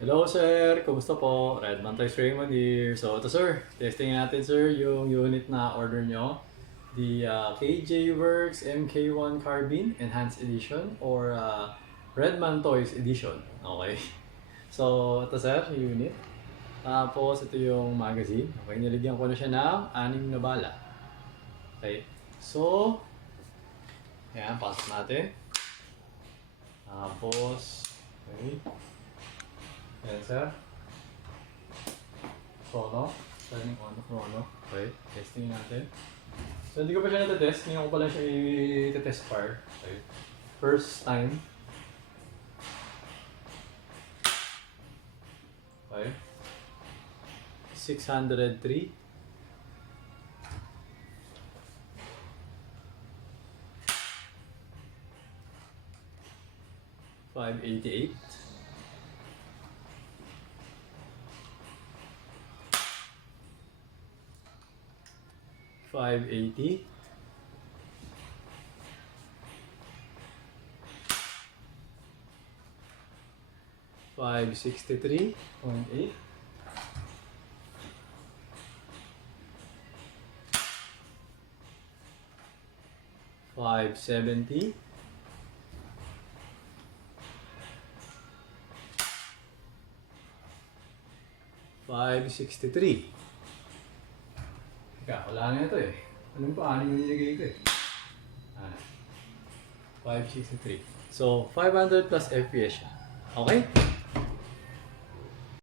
Hello sir, kumusta po? Redman Toys Raymond here. So ito sir, testing natin sir yung unit na order nyo. The KJ Works MK1 Carbine Enhanced Edition or Redman Toys Edition. Okay. So ito sir, yung unit. Tapos ito yung magazine. Okay, niligyan ko na siya ng 6 na bala. Okay. So, ayan, pasok natin. Tapos, okay. Ayan sir. Chrono. Turning on, chrono. Okay, testing natin. So hindi ko pa siya natetest. Ngayon ko pala siya i-test fire. Okay. First time. Okay. 603. $588. 580. 563.8. 570. 563. Teka, wala na ito eh. Alam ko, 6 yung nilagay ko eh. 563. So, 500 plus FPS siya. Okay?